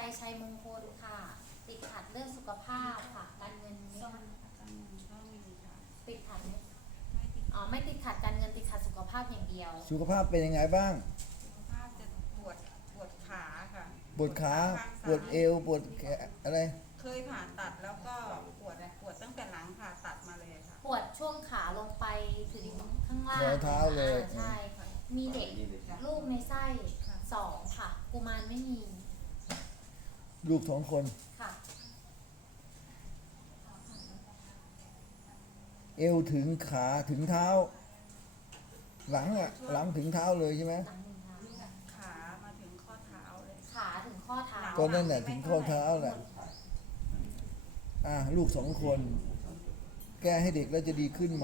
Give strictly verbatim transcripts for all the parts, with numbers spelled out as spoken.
ยชัยมงคลค่ะติดขัดเรื่องสุขภาพค่ะการเงินไหมคะติดขัดไหมอ๋อไม่ติดขัดการเงินติดขัดสุขภาพอย่างเดียวสุขภาพเป็นยังไงบ้างสุขภาพจะปวดปวดขาค่ะปวดขาปวดเอวปวดแขนอะไรเคยผ่าตัดแล้วก็ปวดปวดตั้งแต่หลังผ่าตัดมาเลยค่ะปวดช่วงขาลงไปถึงข้างล่างรอยเท้าเลยอ่ใช่ค่ะมีเด็กลูกในไส้สองค่ะกุมารไม่มีลูกสองคนค่ะเอวถึงขาถึงเท้า หลังอะหลังถึงเท้าเลยใช่ไหมหลังถึงเท้าขามาถึงข้อเท้าเลยขาถึงข้อเท้าก็นั่นแหละถึงข้อเท้าแหละอ่ะลูกสองคน แก้ให้เด็กแล้วจะดีขึ้นไหม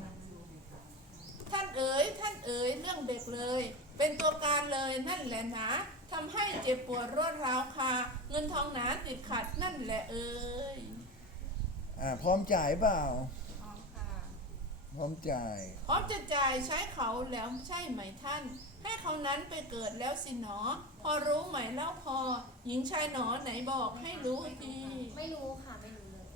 ท่านเอ๋ยท่านเอ๋ยเรื่องเด็กเลย เป็นตัวการเลยนั่นแหละหนะทำให้เจ็บปวดรวดร้าวคาเงินทองหนาติดขัดนั่นแหละเอ๋ยอ่ะพร้อมจ่ายเปล่าพร้อมค่ะพร้อมจ่ายพร้อมจะจ่ายใช้เขาแล้วใช่ไหมท่าน ให้เขานั้นไปเกิดแล้วสิหนอ พอรู้ไหมเล่าพอ หญิงชายหนอไหนบอกให้รู้ทีไม่รู้ค่ะไม่รู้เลย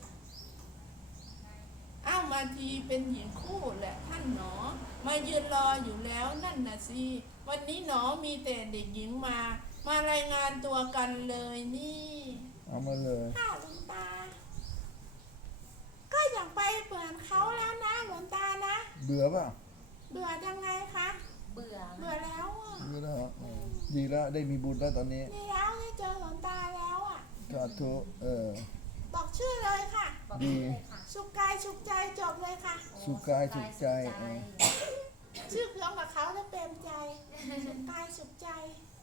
อ้าวมาทีเป็นหญิงคู่แหละท่านหนอ มายืนรออยู่แล้วนั่นน่ะสิวันนี้หนอมีแต่เด็กหญิงมา มารายงานตัวกันเลยนี่เอามาเลยค่ะหลวงตา ก็อยากไปเปิดเขาแล้วนะหลวงตานะเบื่อเปล่าเบื่อยังไงคะเบื่อเบื่อแล้วอ่ะเบื่อแล้วเออดีแล้วได้มีบุญแล้วตอนนี้นี่แล้วได้เจอหลวงตาแล้วอ่ะสาธุเออบอกชื่อเลยค่ะบอกดีได้เลยค่ะสุขกายสุขใจจบเลยค่ะสุขกายสุขใจเออชื่อเครื่องกับเขาแล้วเปรมใจ สุขกายสุขใจ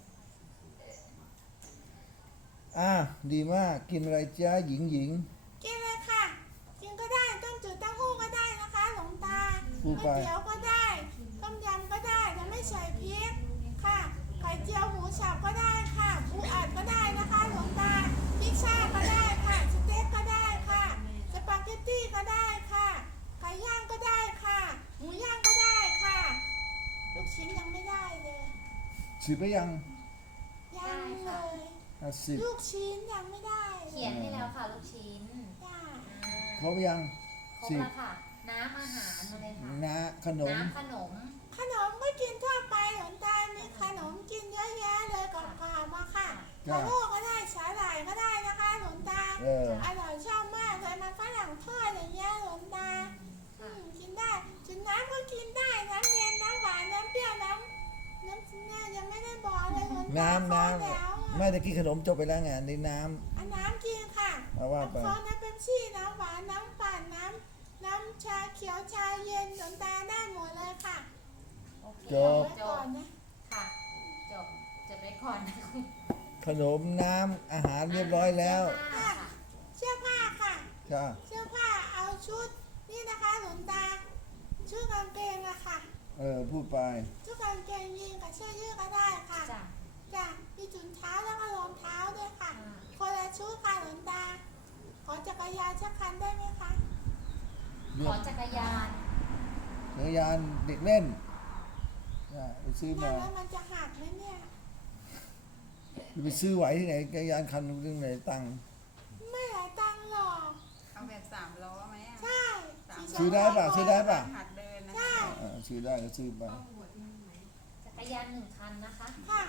อ่ะดีมากกินอะไรจ้าหญิงหญิงกินเลยค่ะ กินก็ได้ต้มจืดเต้าหู้ก็ได้นะคะหลวงตาพูดก๋วยไปเตี๋ยวก็ได้ต้มยำก็ได้แต่ไม่ใส่พริกค่ะไข่เจียวหมูสับก็ได้ค่ะปูอัดก็ได้นะคะหลวงตาพิซซ่าก็ได้ค่ะสเต็กก็ได้ค่ะสปาเกตตี้ก็ได้ค่ะไก่ย่างก็ได้ค่ะหมูย่างก็ได้ค่ะลูกชิ้นยังไม่ได้เลยสิบไปยังยังเลยอ่ะสิบลูกชิ้นยังไม่ได้เขียนให้แล้วค่ะลูกชิ้นจ้าอ่าครบยังครบสิบแล้วค่ะ น้ำอาหารอะไรค่ะนะขนมน้ำขนมขนมก็กินทั่วไปหลวงตามีขนมกินเยอะแยะเลยกรอบๆมาค่ะจ้ะข้าวโพดก็ได้สาหร่ายก็ได้นะคะหลวงตาเอออร่อยชอบมากเลยมันฝรั่งทอดอย่างเงี้ยหลวงตาอืมกินได้ถึงน้ำก็กินได้น้ำเย็นน้ำหวานน้ำเปรี้ยวน้ำน้ำน้ำยังไม่ได้บอกเลยหลวงตาน้ำน้ขอแล้วำไม่ตะกี้ขนมจบไปแล้วไงในน้อันน้ำกินค่ะเอาว่าไปน้ำโค้กน้ำเป๊ปซี่น้ำหวานน้ำปั่นน้ำน้ำชาเขียวชาเย็นหลวงตาได้หมดเลยค่ะโอเคจบไว้ก่อนนะค่ะ จบจบไปก่อนนะำขนมน้ำอาหารเรียบร้อยแล้วค่ะเสื้อผ้าค่ะจ้าเสื้อผ้าเอาชุดนี่นะคะหลวงตาชุดกางเกงอะค่ะเออพูดไปชุดกางเกงยีนกับเสื้อยืดก็ได้ค่ะจ้ะจ้ะมีถุงเท้าแล้วก็รองเท้าด้วยค่ะอ่าคนละชุดค่ะหลวงตา ขอจักรยานสักคันได้ไหมคะขอจักรยานจักรยานเด็กเล่นอ่ะไปซื้อนั่มางแล้วมันจะหักไหมเนี่ยไปซื้อไหวที่ไหนจักรยานคันหนึงไหนตังค์ไม่หลายตังค์หรอกเอาแบบสามล้อไหมอ่ะใช่ซื้อได้ป่ะซื้อได้ป่ะหัดเดินนะใช่อ่ะซื้อได้ก็ซื้อไปจักรยานหนึ่งคันนะคะค่ะ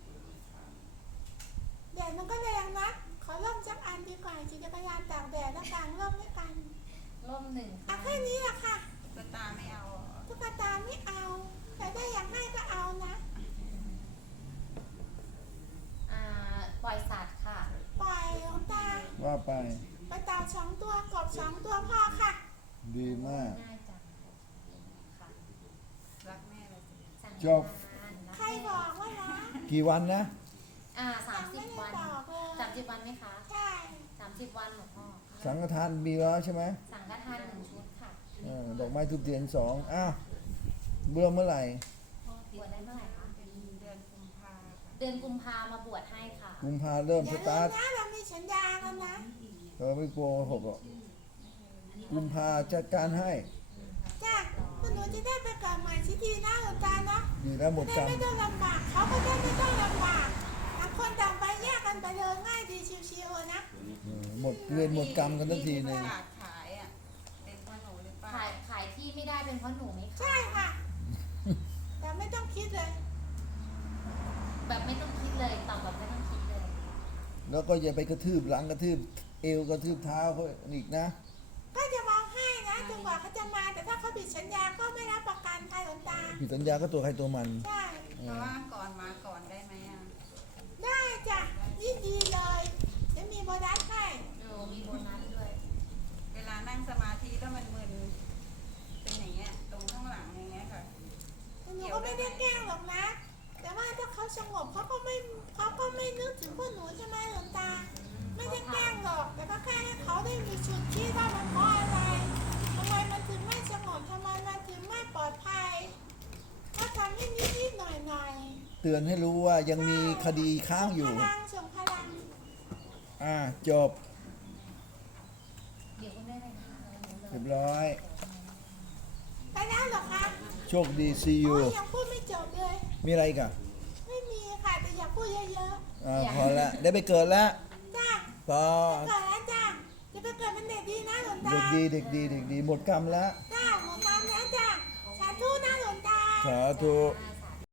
แดดมันก็แรงนะ ขอร่มสักอันดีกว่าขี่จักรยานตากแดดแล้วกางร่มไม่กันร่มหนึ่งคัเอานแค่นี้แหละค่ะตุ๊กตาไม่เอาเหรอตุ๊กตาไม่เอา แต่ถ้าอยากให้ก็เอานะอ่าปล่อยสัตว์ค่ะปล่อยหลวงตาว่าไปไปเต่าสองตัวกบสองตัวพ่อค่ะดีมากง่ายจังค่ะรักแม่เราสิสั่งจบงานนะใครบอกว่านะกี่วันนะอ่าสามยังสิไม่บได้วันบอกเลยสามสิบวันไหมคะใช่สามสิบวันหลวงพ่อสังฆทานมีแล้วใช่ไหมสังฆทานหนึ่งชุดค่ะเออดอกไม้ทุบเทียนสองอ้าวเบื่อเมื่อไหร่บวชได้เมื่อไหร่คะเป็นเดือนกุมภาค่ะเดือนกุมภามาบวชให้ค่ะกุมภาเริ่มอสย่าลืตาม ร์ทนะเรามีสัญญากันนะเออไม่กลัวหกหรอกกุมภาจัดการให้จ้าคุณหนูจะได้ไปเกิดใหม่สิทีนะหลวงตาเนาะดีแล้วหมจะดได้กรรมไม่ต้องลำบากเขาก็ได้ไม่ต้องลำบากต่างคนต่างไปแยกกันไปไปเดินง่ายดีชิวๆนะเออหมดเวรหมดกรรมกันทันทีหนึ่งที่ประกาศขายอ่ะเป็นเพราะหนูหรือเปล่าขายขายที่ไม่ได้เป็นเพราะหนูไหมคะใช่ค่ะ แต่ไม่ต้องคิดเลยแบบไม่ต้องคิดเลยตอบแบบไม่ต้องคิดเลยแล้วก็อย่าไปกระทืบหลังกระทืบเอวกระทืบเท้าเขาอีกนะก็จะมองให้นะจนกว่าเขาจะมาแต่ถ้าเขาผิดสัญญาก็ไม่รับประกันค่ะหลวงตาผิดสัญญาก็ตัวใครตัวมันใช่เอเพราะอว่าก่อนมาก่อนได้ไหมอ่ะได้จ้ะยินดีเลยจะมีโบนัสให้หนูมีโบนัสด้วยเวลานั่งสมาธิแล้วมันมึนเป็นอย่างเงี้ยตรงข้างหลังอย่างเงี้ยค่ะหนูก็ไม่ได้แกล้งหรอกนะ แต่ว่าถ้าเขาสงบเขาก็ไม่เขาก็ไม่นึกถึงพวกหนูใช่ไหมหลวงตา ไม่ได้แกล้งหรอก แต่ก็แค่ให้เขาได้มีชุดคิดว่ามันเพราะอะไรทำไมมันถึงไม่สงบทำไมมันถึงไม่ปลอดภัยก็ทำให้นิดๆหน่อยเตือนให้รู้ว่ายังมีคดีค้างอยู่พลังส่งพลังอ่าจบเดี๋ยวคุณได้เลยนะคะเรียบร้อยไปแล้วเหรอคะโชคดี see อ๋ you อยังพูดไม่จบเลยมีอะไรอีกันไม่มีค่ะแต่อยากพูดเยอะอ่าพอละได้ไปเกิดแล้วๆจ้าพอเกิดแล้วจ้าจะไปเกิดเป็นเด็กดีนะหลวงตาเด็กดีเด็กดีเด็กดีหมดกรรมแล้วจ้าหมดความแล้วจ้าสาธุนะหลวงตาสาธุสา